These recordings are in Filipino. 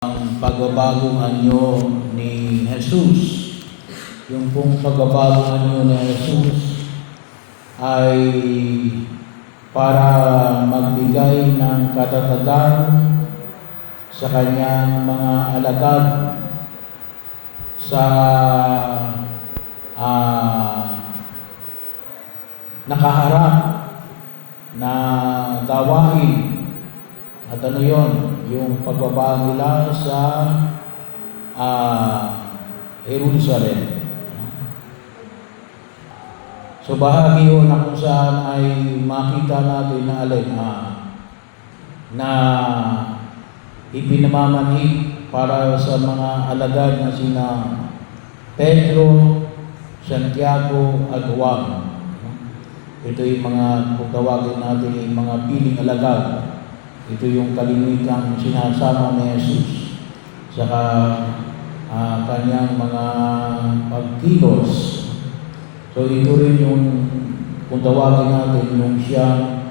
Ang pagbabagong anyo ni Jesus. Yung pong pagbabagong anyo ni Jesus ay para magbigay ng katatagan sa kanyang mga alagad sa nakaharap na gawain. At ano yun? Yung pagbabago nila sa Jerusalem. So bahagi yun na kung saan ay makita natin na na ipinamamanhik para sa mga alagad na sina Pedro, Santiago at Juan. Ito yung mga kung tawagin natin yung mga piling alagad. Ito yung kalimitang sinasama ni Jesus sa kanyang mga pagkilos. So ito rin yung kung tawagin natin yung siyang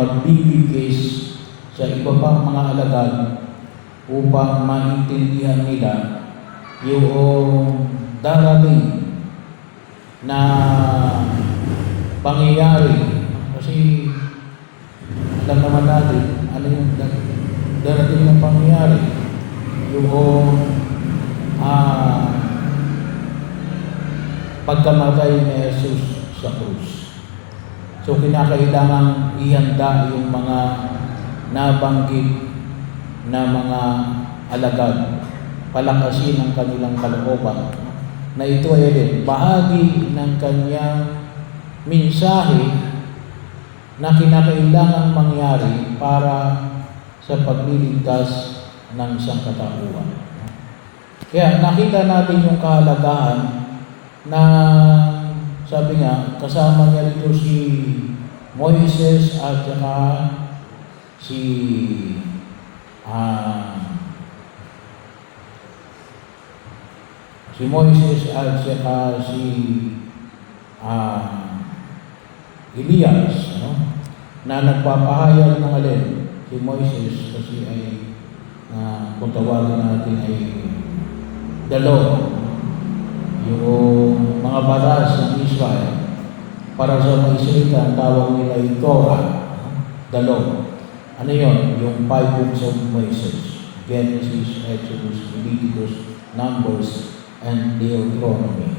magbibigis sa iba pang mga alagad upang maintindihan nila yung darating na pangyayari. Kasi alam naman natin ano yung darating na pangyayari, yung pagkamatay ni Jesus sa krus. So kinakailangan ihanda yung mga nabanggit na mga alagad, palakasin ang kanilang kalooban na ito ay bahagi ng kanyang mensahe na kinakailangan mangyari para sa pagliligtas ng sangkatauhan. Kaya nakita natin yung kahalagahan na sabi nga, kasama niya dito si Moises at saka si Moises at saka si Elias, na nagpapahayag ng si Moises kasi ay kung tawagin natin ay the law, yung mga batas ng Israel. Para sa mga Israelita, ang tawag nila ay Torah, the law. Ano yun? Yung 5 books of Moses: Genesis, Exodus, Leviticus, Numbers, and Deuteronomy.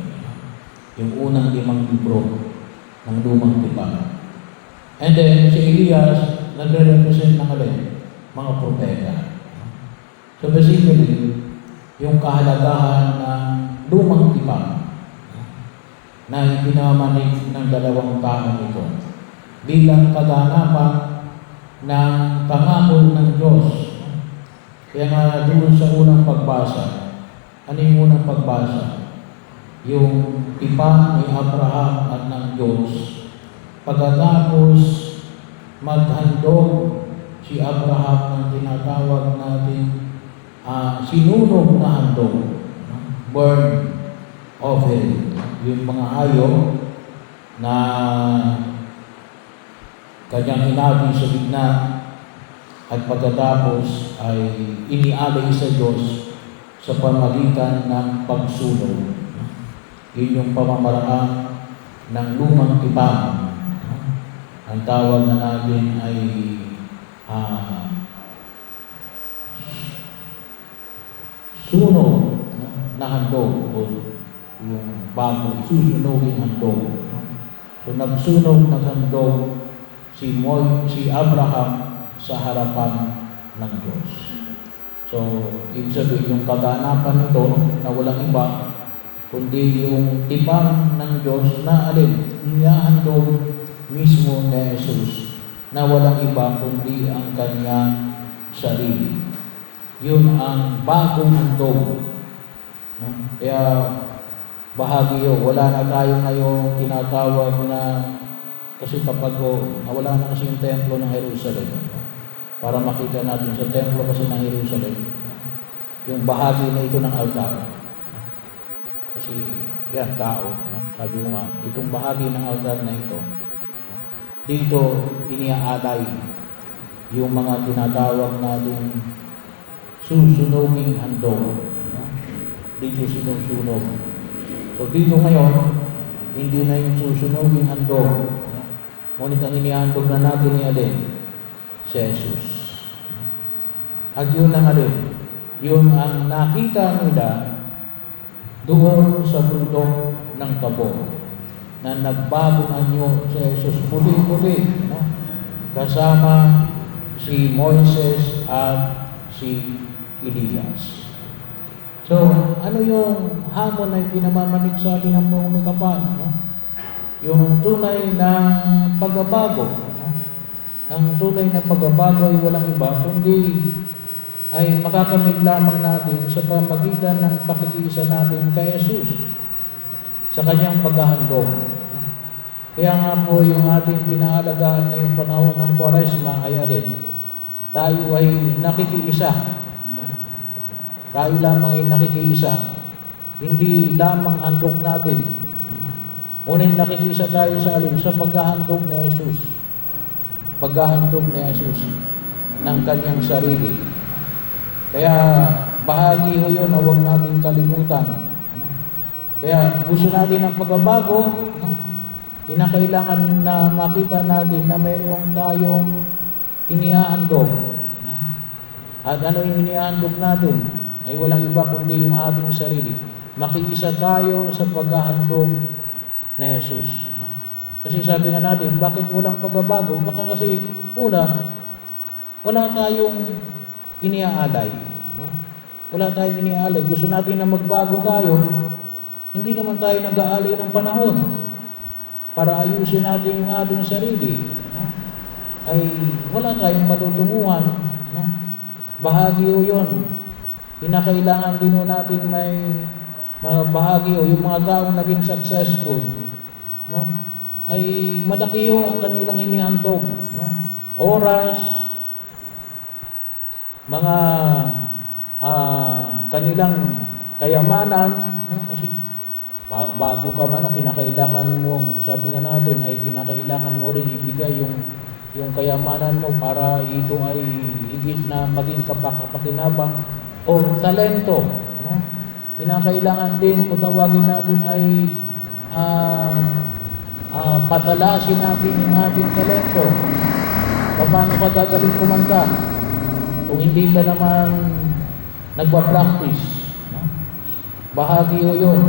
Yung unang 5 libro ng lumang tipan. And then, si Elias, nagre-represent ng mga propeta. So basically, yung kahalagahan ng lumang tipan na ipinamamanhik ng 2 taong ito bilang kaganapan ng pangako ng Diyos. Kaya nga doon sa unang pagbasa, ano yung unang pagbasa? Yung tipan ni Abraham at ng Diyos. Pagkatapos maghandog si Abraham ng tinatawag natin sinunog na handog, burn offering, yung mga hayop na kanyang hinabi sa gitna at pagkatapos ay inialay sa Diyos sa pamagitan ng pagsunog. Yun yung pamamaraan ng lumang tipan. Ang tawag na natin ay sunog na handog o yung bago susunogin handog. So nagsunog, naghandog si Abraham sa harapan ng Diyos. So ibig sabihin yung kaganapan nito na walang iba kundi yung tipan ng Diyos na inihandog mismo ni Jesus na walang iba kundi ang kanyang sarili. Yun ang bagong handog. Kaya bahagi yun. Wala na tayo ngayong tinatawag na, kasi kapag wala na kasi yung templo ng Jerusalem. Para makita natin sa templo kasi ng Jerusalem, yung bahagi na ito ng altar. Kasi yan, tao. Sabi ko nga, itong bahagi ng altar na ito, dito iniaalay yung mga tinatawag natin susunoging handog. No? Dito sinusunog. So dito ngayon, hindi na yung susunoging handog. No? Ngunit ang inihandog na natin ni alin? Si Jesus. At yun ang alin? Yun ang nakita nila doon sa bundok ng Tabor na nagbagong anyo si Jesus puti-puti, no? Kasama si Moises at si Elias. So, ano yung hamon na pinamamanig sa atin ng mga may kapal? No? Yung tunay na pagbabago. No? Ang tunay na pagbabago ay walang iba, kundi ay makakamit lamang natin sa pamagitan ng pakikiisa natin kay Jesus sa kanyang paghahandog. Kaya nga po yung ating pinaalagaan ngayong panahon ng Kwaresma ay alin? Tayo ay nakikiisa. Tayo lamang ay nakikiisa. Hindi lamang handog natin. Ngunit nakikiisa tayo sa alin? Sa paghahandog ni Jesus. Paghahandog ni Jesus ng kanyang sarili. Kaya bahagi ho yun na huwag natin kalimutan. Kaya gusto natin ng pagbabago, kinakailangan na makita natin na mayroong tayong inihahandog. At ano yung inihahandog natin? Ay walang iba kundi yung ating sarili. Makiisa tayo sa paghahandog ni Jesus. Kasi sabi nga natin, bakit walang pagbabago? Baka kasi, una, wala tayong iniaalay. Wala tayong iniaalay. Gusto natin na magbago tayo, hindi naman tayo nag-aalay ng panahon para ayusin natin yung ating sarili. Ay wala tayong patutunguhan. Bahagi o yun. Kinakailangan din natin may mga bahagi o yung mga taong naging successful. Ay malaki ang kanilang inihandog. Oras, mga kanilang kayamanan, kasi bago ka man, kinakailangan mong, sabi nga natin, ay kinakailangan mo rin ibigay yung kayamanan mo para ito ay higit na maging kapakinabang o talento. Kinakailangan din, kung tawagin natin ay patalasin natin yung ating talento. Paano ka gagaling kumanta kung hindi ka naman nagpa-practice? Bahagi o yun.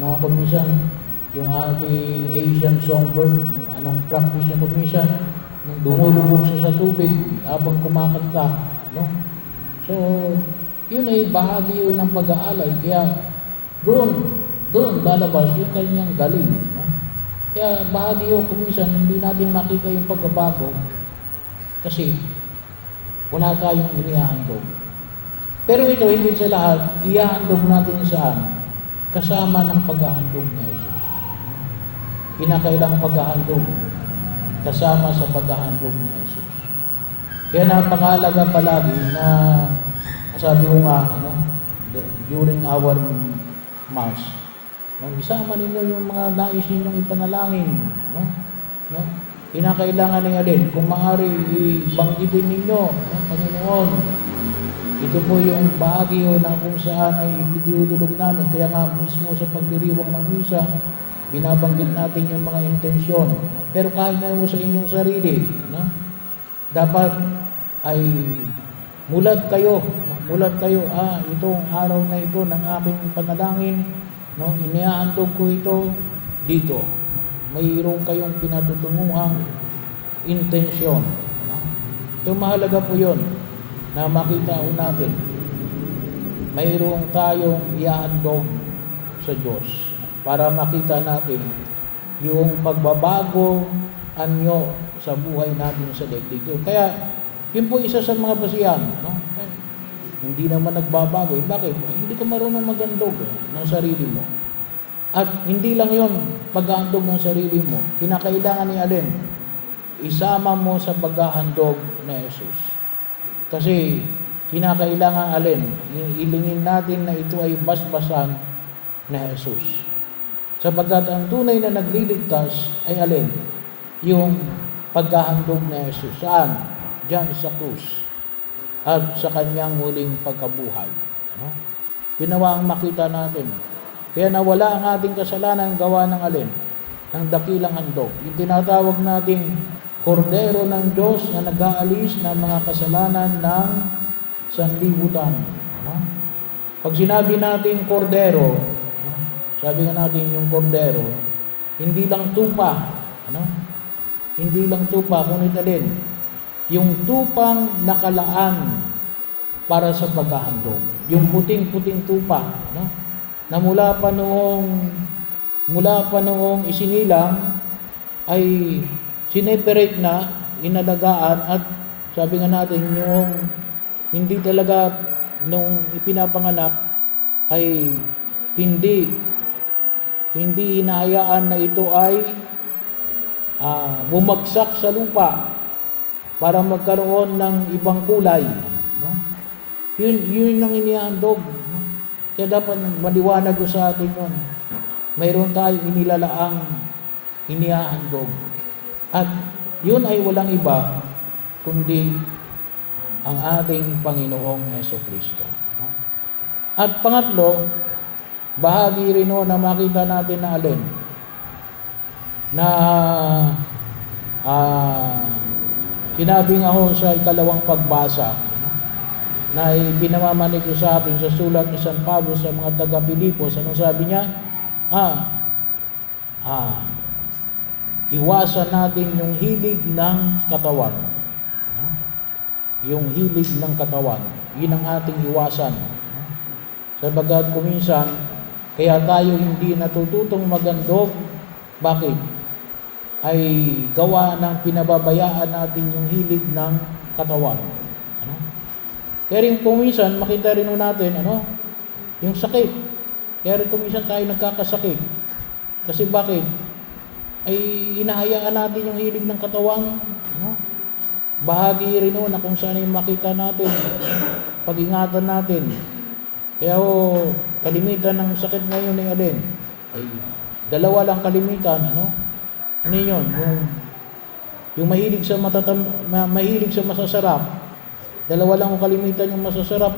Ano nga minsan, yung ating Asian songbird, anong practice niya minsan, dumulubog siya sa tubig habang kumakanta. So, yun ay bahagi yun ng pag-aalay. Kaya doon lalabas yung kanyang galing. Kaya bahagi yun minsan, hindi natin makita yung pagbabago kasi wala tayong inihahandog. Pero ito, hindi sa lahat, ihahandog natin saan? Kasama ng paghahandog ni Jesus. Kinakailang paghahandog kasama sa paghahandog ni Jesus. Kaya napakahalaga palagi na sabi ko nga, during our Mass, isama ninyo yung mga nais ninyong ipanalangin. Kinakailangan niya din, kung maaari, ibanggitin ninyo, Panginoon. Ito po yung bahagi na kung saan ay idudulog namin. Kaya nga mismo sa pagdiriwang ng misa, binabanggit natin yung mga intensyon. Pero kahit na sa inyong sarili, dapat ay mulat kayo. Itong araw na ito ng aking panalangin, inihahandog ko ito dito. Mayroon kayong pinatutunguhang intensyon. So mahalaga po yun na makita ko natin. Mayroon tayong ihahandog sa Diyos para makita natin yung pagbabago anyo sa buhay natin sa daigdig. Kaya yun po isa sa mga basihan. Hindi naman nagbabago. Bakit? Hindi ka marunong maghandog ng sarili mo. At hindi lang yun, paghahandog ng sarili mo. Kinakailangan ni alin? Isama mo sa paghahandog ni Jesus. Kasi kinakailangan alin? Ilingin natin na ito ay basbasan ni Jesus. Sapagkat ang tunay na nagliligtas ay alin? Yung paghahandog ni Jesus. Saan? diyan sa krus at sa kanyang muling pagkabuhay. No? Ginawa ang makita natin. Kaya nawala ang ating kasalanan gawa ng alin? Ng dakilang handog. Yung tinatawag nating kordero ng Diyos na nag-aalis ng mga kasalanan ng sanlibutan. No? Pag sinabi natin kordero, no? Sabi nga natin yung kordero, hindi lang tupa, ano? Hindi lang tupa, kundi alin? Yung tupang nakalaan para sa paghahandog. Yung puting-puting tupa, no? Na mula pa noong isinilang ay sineperate na, inalagaan, at sabi nga natin yung hindi talaga nung ipinapanganak ay hindi hinahayaan na ito ay bumagsak sa lupa para magkaroon ng ibang kulay. No? Yun ang inihandog. No? Kaya dapat maliwanag ko sa atin yun. Mayroon tayong inilalaang inihahandog. At yun ay walang iba kundi ang ating Panginoong Jesucristo. At pangatlo, bahagi rin na makita natin na alin? Na sinabi nga ho sa ikalawang pagbasa na pinamamanig ko sa atin sa sulat ni San Pablo sa mga taga-Pilipos. Anong sabi niya? Iwasan natin yung hilig ng katawan. Yung hilig ng katawan. Yun ang ating iwasan. Sabagat kuminsan, kaya tayo hindi natututong magandog. Bakit? Ay gawa ng pinababayaan natin yung hilig ng katawan. Kaya rin kuminsan, makita rin natin, yung sakit. Kaya rin kuminsan tayo nagkakasakit. Kasi bakit? Ay hinahayaan natin yung hilig ng katawan. Bahagi rin na kung saan yung makita natin, pag-ingatan natin. Kaya kalimitan ng sakit ngayon ay alin? Ay dalawa lang kalimitan, Ano yun? Yung mahilig sa mahilig sa masasarap. Dalawa lang ang kalimitan yung masasarap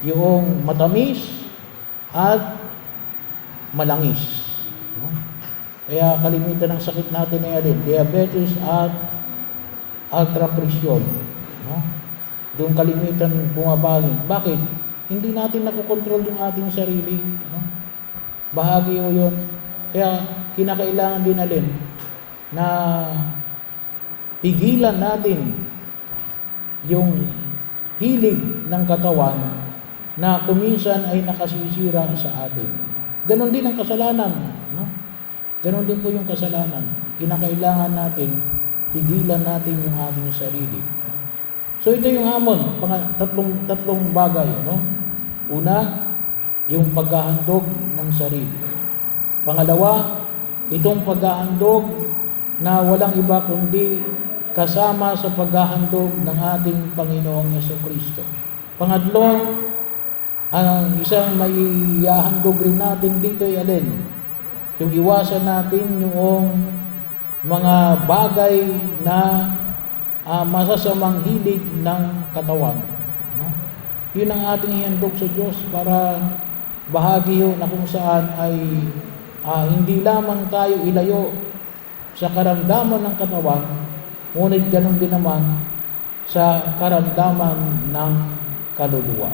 Yung matamis at malangis. Kaya kalimitan ng sakit natin ay alin? Diabetes at ultra-presyon. Doon kalimitan bumabalik. Bakit? Hindi natin nakokontrol yung ating sarili. Bahagi mo yun. Kaya kinakailangan din alin na pigilan natin yung hilig ng katawan na kuminsan ay nakasisira sa atin. Ganon din ang kasalanan. Ganon din po yung kasalanan. Kinakailangan natin pigilan natin yung ating sarili. So ito yung hamon, tatlong bagay. Una, yung paghahandog ng sarili. Pangalawa, itong paghahandog na walang iba kundi kasama sa paghahandog ng ating Panginoong Jesucristo. Pangatlo, ang isang maihahandog rin natin dito ay alin? Yung iwasan natin yung mga bagay na masasamang hilig ng katawan. Yun ang ating ihandog sa Diyos para bahagi yun na kung saan ay hindi lamang tayo ilayo sa karamdaman ng katawan, ngunit ganun din naman sa karamdaman ng kaluluwa.